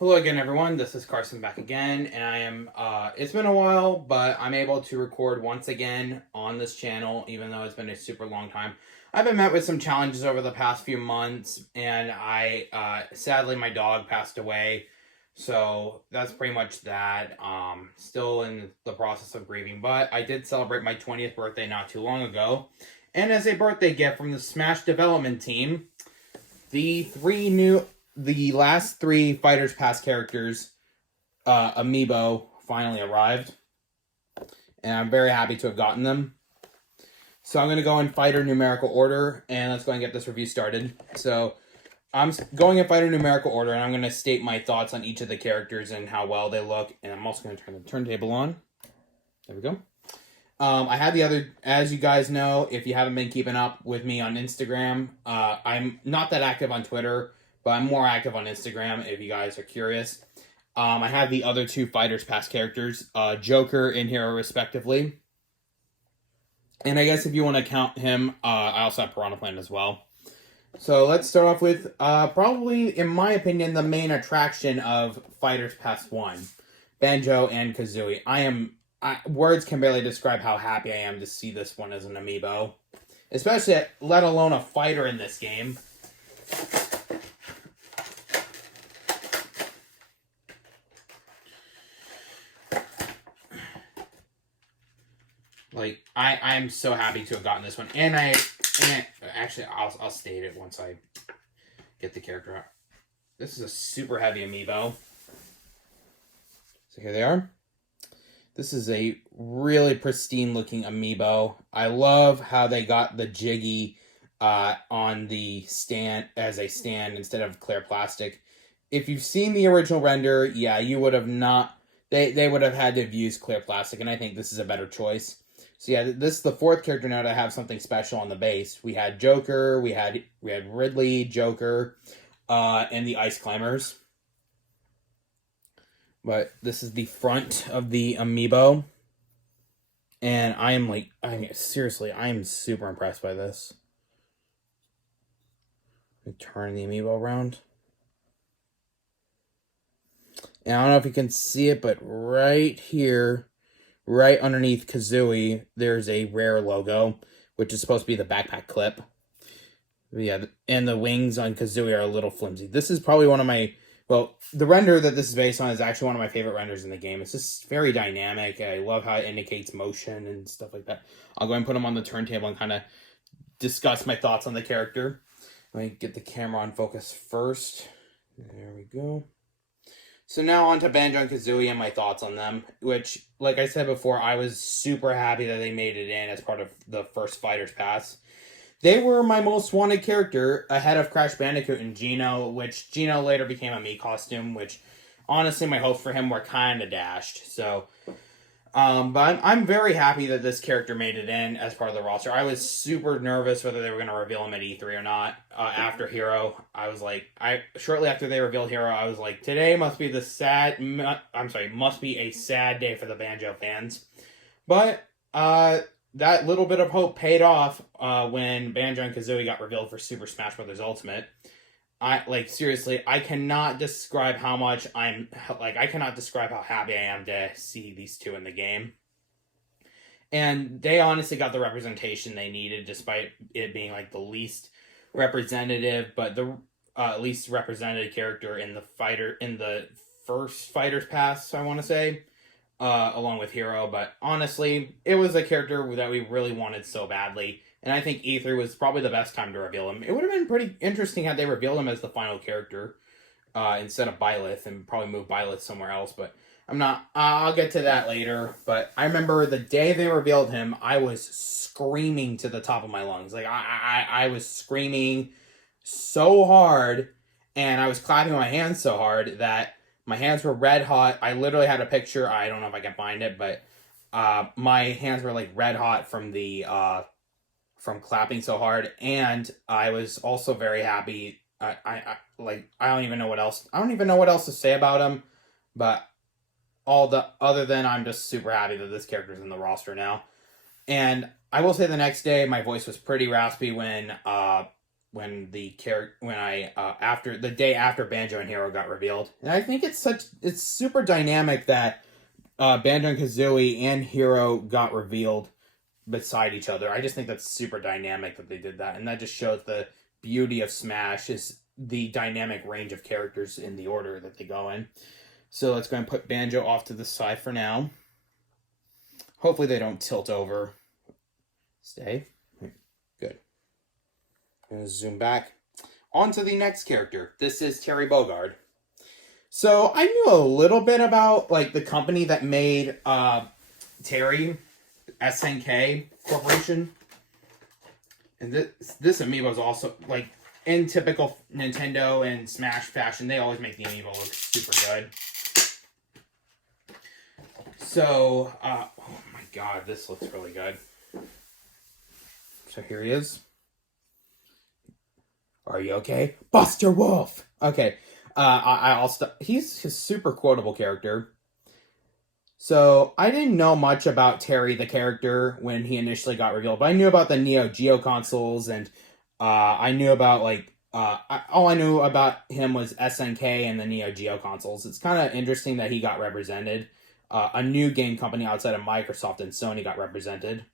Hello again, everyone. This is Carson back again, and I am, it's been a while, but I'm able to record once again on this channel, even though it's been a super long time. I've been met with some challenges over the past few months, and sadly, my dog passed away, so that's pretty much that. Still in the process of grieving, but I did celebrate my 20th birthday not too long ago, and as a birthday gift from the Smash development team, the last three Fighters Pass characters, Amiibo, finally arrived. And I'm very happy to have gotten them. So I'm going to go in fighter numerical order, and let's go and get this review started. So I'm going in fighter numerical order, and I'm going to state my thoughts on each of the characters and how well they look. And I'm also going to turn the turntable on. There we go. I had the other, as you guys know, if you haven't been keeping up with me on Instagram, I'm not that active on Twitter, but I'm more active on Instagram if you guys are curious. I have the other two Fighters Pass characters, Joker and Hero respectively. And I guess if you want to count him, I also have Piranha Plant as well. So let's start off with probably, in my opinion, the main attraction of Fighters Pass 1, Banjo and Kazooie. Words can barely describe how happy I am to see this one as an amiibo. Especially, let alone a fighter in this game. Like, I'm so happy to have gotten this one. Actually, I'll state it once I get the character out. This is a super heavy amiibo. So here they are. This is a really pristine looking amiibo. I love how they got the Jiggy on the stand as a stand instead of clear plastic. If you've seen the original render, yeah, you would have not. They would have had to have used clear plastic, and I think this is a better choice. So yeah, this is the fourth character now to have something special on the base. We had Joker, we had Ridley, Joker, and the Ice Climbers. But this is the front of the amiibo. And I am seriously, I am super impressed by this. Let me turn the amiibo around. And I don't know if you can see it, but right here, right underneath Kazooie, there's a rare logo, which is supposed to be the backpack clip. But yeah, and the wings on Kazooie are a little flimsy. This is probably one of my... Well, the render that this is based on is actually one of my favorite renders in the game. It's just very dynamic. I love how it indicates motion and stuff like that. I'll go and put them on the turntable and kind of discuss my thoughts on the character. Let me get the camera on focus first. There we go. So now on to Banjo and Kazooie and my thoughts on them, which, like I said before, I was super happy that they made it in as part of the first Fighters Pass. They were my most wanted character ahead of Crash Bandicoot and Geno, which Geno later became a Mii costume, which honestly my hopes for him were kind of dashed. So, but I'm very happy that this character made it in as part of the roster. I was super nervous whether they were going to reveal him at E3 or not. After Hero, I was like, shortly after they revealed Hero, I was like, today must be must be a sad day for the Banjo fans. But, that little bit of hope paid off when Banjo and Kazooie got revealed for Super Smash Bros. Ultimate. Seriously, I cannot describe how much I cannot describe how happy I am to see these two in the game. And they honestly got the representation they needed, despite it being like the least representative, but the least represented character in the first Fighters Pass, I want to say. Along with Hero, but honestly, it was a character that we really wanted so badly, and I think E3 was probably the best time to reveal him. It would have been pretty interesting had they revealed him as the final character, instead of Byleth, and probably move Byleth somewhere else, but I'll get to that later. But I remember the day they revealed him, I was screaming to the top of my lungs. Like, I was screaming so hard, and I was clapping my hands so hard that my hands were red hot. I literally had a picture. I don't know if I can find it, but my hands were like red hot from from clapping so hard. And I was also very happy. I don't even know what else. I don't even know what else to say about him. But other than I'm just super happy that this character's in the roster now. And I will say the next day my voice was pretty raspy when after the day after Banjo and Hero got revealed. And I think it's super dynamic that Banjo and Kazooie and Hero got revealed beside each other. I just think that's super dynamic that they did that, and that just shows the beauty of Smash is the dynamic range of characters in the order that they go in. So let's go and put Banjo off to the side for now. Hopefully they don't tilt over. Stay. Good. I'm going to zoom back. On to the next character. This is Terry Bogard. So I knew a little bit about like the company that made Terry, SNK Corporation. And this Amiibo is also, like, in typical Nintendo and Smash fashion, they always make the Amiibo look super good. So, oh my god, this looks really good. So here he is. Are you okay? Buster Wolf! Okay, he's a super quotable character. So, I didn't know much about Terry, the character, when he initially got revealed, but I knew about the Neo Geo consoles, and I knew about, like, all I knew about him was SNK and the Neo Geo consoles. It's kind of interesting that he got represented. A new game company outside of Microsoft and Sony got represented.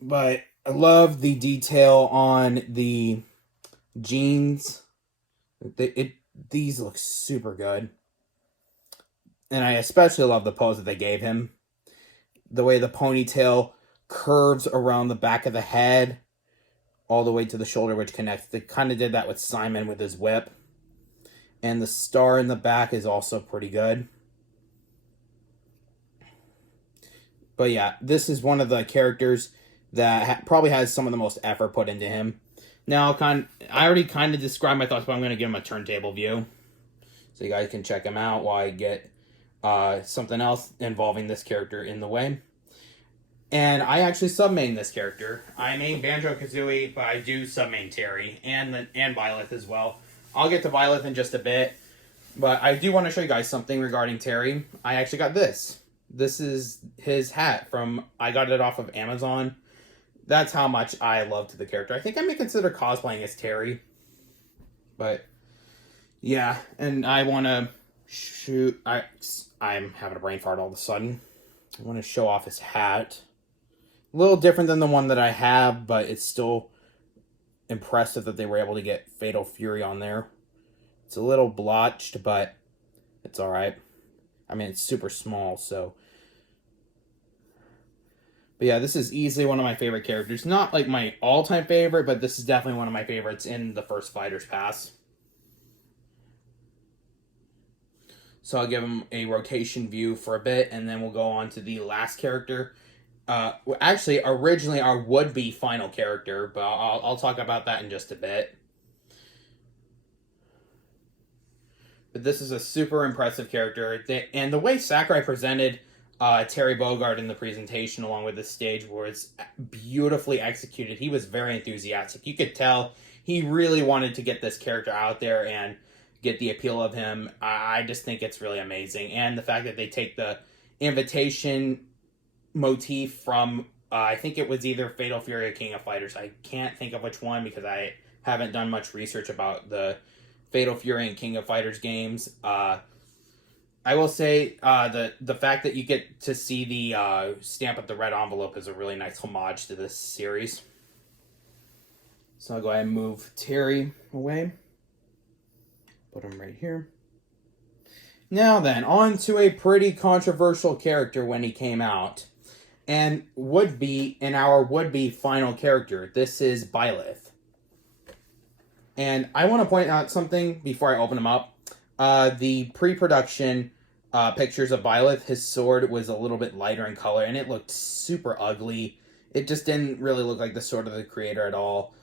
But I love the detail on the jeans. These look super good. And I especially love the pose that they gave him. The way the ponytail curves around the back of the head all the way to the shoulder, which connects. They kind of did that with Simon with his whip. And the star in the back is also pretty good. But yeah, this is one of the characters that probably has some of the most effort put into him. Now, I already kind of described my thoughts, but I'm going to give him a turntable view. So you guys can check him out while I get something else involving this character in the way. And I actually sub-main this character. I main Banjo Kazooie, but I do sub-main Terry and Violet as well. I'll get to Violet in just a bit, but I do want to show you guys something regarding Terry. I actually got this. This is his hat I got it off of Amazon. That's how much I love the character. I think I may consider cosplaying as Terry. But, yeah, and I want to shoot... I'm having a brain fart all of a sudden. I want to show off his hat. A little different than the one that I have, but it's still impressive that they were able to get Fatal Fury on there. It's a little blotched, but it's alright. I mean, it's super small, so... But yeah, this is easily one of my favorite characters. Not like my all-time favorite, but this is definitely one of my favorites in the first Fighter's Pass. So I'll give him a rotation view for a bit, and then we'll go on to the last character. Actually, originally our would-be final character, but I'll talk about that in just a bit. But this is a super impressive character. And the way Sakurai presented Terry Bogard in the presentation along with the stage was beautifully executed. He was very enthusiastic. You could tell he really wanted to get this character out there and get the appeal of him. I just think it's really amazing. And the fact that they take the invitation motif from, I think it was either Fatal Fury or King of Fighters. I can't think of which one because I haven't done much research about the Fatal Fury and King of Fighters games. I will say the fact that you get to see the stamp of the red envelope is a really nice homage to this series. So I'll go ahead and move Terry away. Put him right here. Now then, on to a pretty controversial character when he came out. And our would-be final character. This is Byleth. And I want to point out something before I open him up. The pre-production pictures of Byleth, his sword was a little bit lighter in color, and it looked super ugly. It just didn't really look like the sword of the creator at all.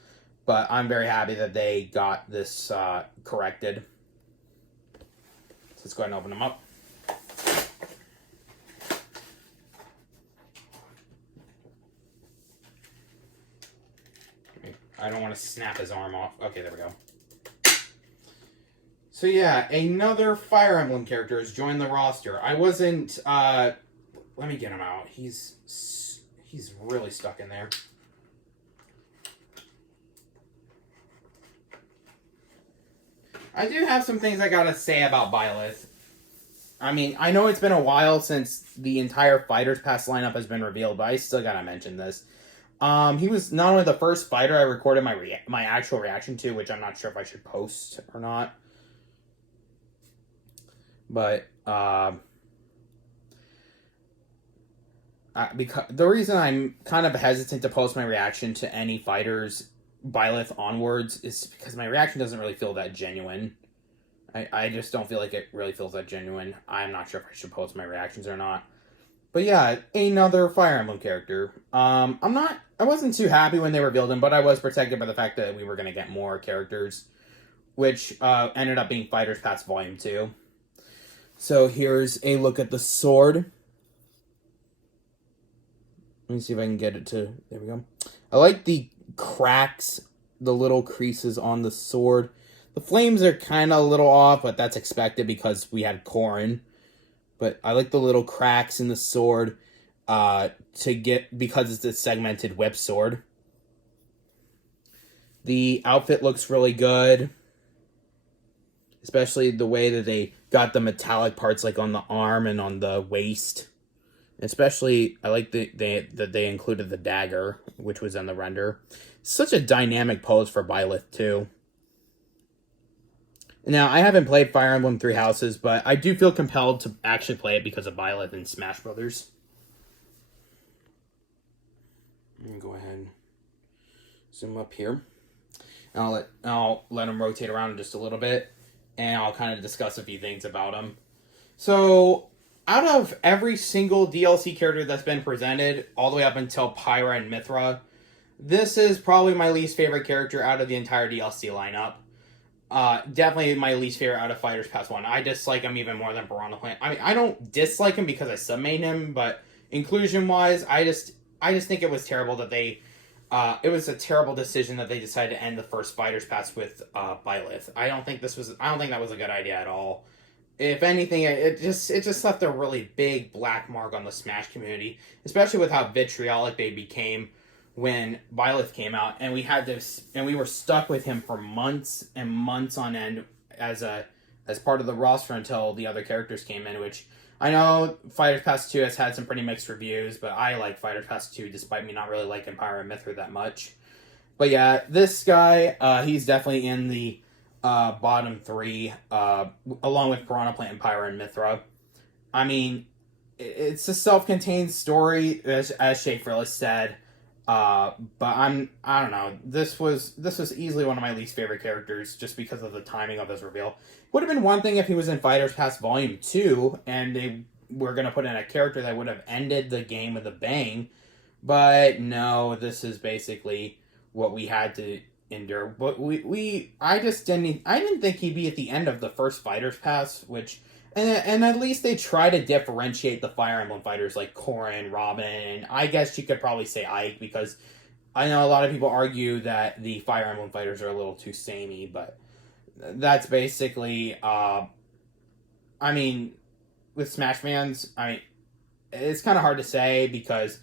But I'm very happy that they got this corrected. So let's go ahead and open him up. I don't want to snap his arm off. Okay, there we go. So yeah, another Fire Emblem character has joined the roster. I wasn't, let me get him out. He's really stuck in there. I do have some things I gotta say about Byleth. I mean, I know it's been a while since the entire Fighters Pass lineup has been revealed, but I still gotta mention this. He was not only the first fighter I recorded my actual reaction to, which I'm not sure if I should post or not. But because the reason I'm kind of hesitant to post my reaction to any fighters Byleth onwards is because my reaction doesn't really feel that genuine. I just don't feel like it really feels that genuine. I'm not sure if I should post my reactions or not. But yeah, another Fire Emblem character. I wasn't too happy when they revealed him, but I was protected by the fact that we were going to get more characters, which ended up being Fighters Pass Volume 2. So here's a look at the sword. Let me see if I can get it to... There we go. I like the cracks, the little creases on the sword. The flames are kind of a little off, but that's expected because we had Corrin. But I like the little cracks in the sword because it's a segmented whip sword. The outfit looks really good. Especially the way that they got the metallic parts like on the arm and on the waist. Especially, I like that they included the dagger, which was in the render. Such a dynamic pose for Byleth, too. Now, I haven't played Fire Emblem Three Houses, but I do feel compelled to actually play it because of Byleth and Smash Brothers. Let me go ahead and zoom up here. And I'll let him rotate around just a little bit, and I'll kind of discuss a few things about him. So, out of every single DLC character that's been presented, all the way up until Pyra and Mithra, this is probably my least favorite character out of the entire DLC lineup. Definitely my least favorite out of Fighters Pass 1. I dislike him even more than Piranha Plant. I mean, I don't dislike him because I submain him, but inclusion-wise, I just think it was terrible that it was a terrible decision that they decided to end the first Fighters Pass with Byleth. I don't think that was a good idea at all. If anything, it just left a really big black mark on the Smash community, especially with how vitriolic they became when Byleth came out, and we were stuck with him for months and months on end as part of the roster until the other characters came in, which I know Fighters Pass 2 has had some pretty mixed reviews, but I like Fighters Pass 2 despite me not really liking Pyra and Mithra that much. But yeah, this guy, he's definitely in the bottom three, along with Piranha Plant and Pyra and Mithra. I mean, it's a self-contained story, as Schaefer said. But I don't know. This was easily one of my least favorite characters just because of the timing of his reveal. Would have been one thing if he was in Fighters Pass Volume 2 and they were going to put in a character that would have ended the game with a bang. But no, this is basically what we had to endure. But I didn't think he'd be at the end of the first Fighters Pass, which... And at least they try to differentiate the Fire Emblem fighters like Corrin, Robin, and I guess you could probably say Ike, because I know a lot of people argue that the Fire Emblem fighters are a little too samey, but that's basically, I mean, with Smash fans, it's kind of hard to say, because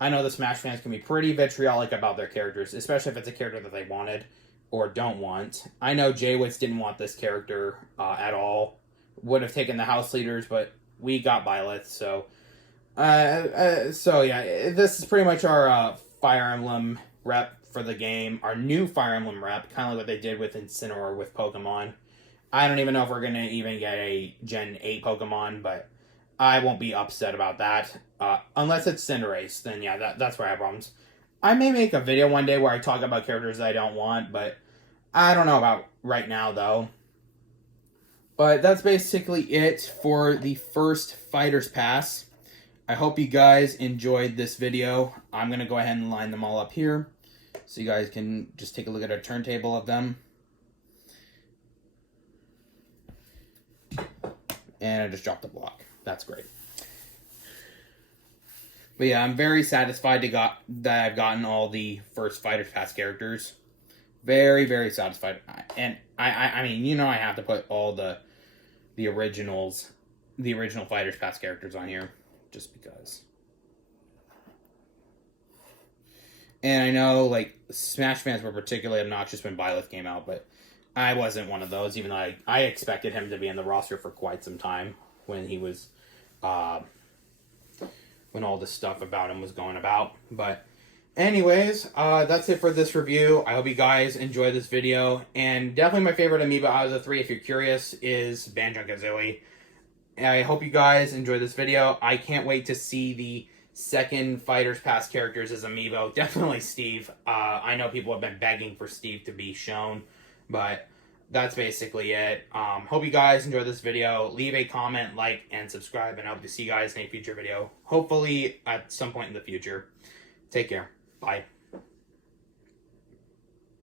I know the Smash fans can be pretty vitriolic about their characters, especially if it's a character that they wanted or don't want. I know Jaywitz didn't want this character at all. Would have taken the house leaders, but we got Byleth, so yeah, this is pretty much our Fire Emblem rep for the game, our new Fire Emblem rep, kind of like what they did with Incineroar with Pokemon. I don't even know if we're going to even get a Gen 8 Pokemon, but I won't be upset about that, unless it's Cinderace, then yeah, that's where I have problems. I may make a video one day where I talk about characters I don't want, but I don't know about right now, though. But that's basically it for the first Fighters Pass. I hope you guys enjoyed this video. I'm going to go ahead and line them all up here, so you guys can just take a look at a turntable of them. And I just dropped the block. That's great. But yeah, I'm very satisfied that I've gotten all the first Fighters Pass characters. Very, very satisfied. And I mean, you know, I have to put all the original Fighters Pass characters on here, just because. And I know, like, Smash fans were particularly obnoxious when Byleth came out, but I wasn't one of those, even though I expected him to be in the roster for quite some time when he was, when all this stuff about him was going about. But anyways, that's it for this review. I hope you guys enjoyed this video. And definitely my favorite amiibo out of the three, if you're curious, is Banjo and Kazooie. I hope you guys enjoyed this video. I can't wait to see the second Fighters Pass characters as amiibo. Definitely Steve. I know people have been begging for Steve to be shown, but that's basically it. Hope you guys enjoyed this video. Leave a comment, like, and subscribe, and I hope to see you guys in a future video. Hopefully at some point in the future. Take care. Bye.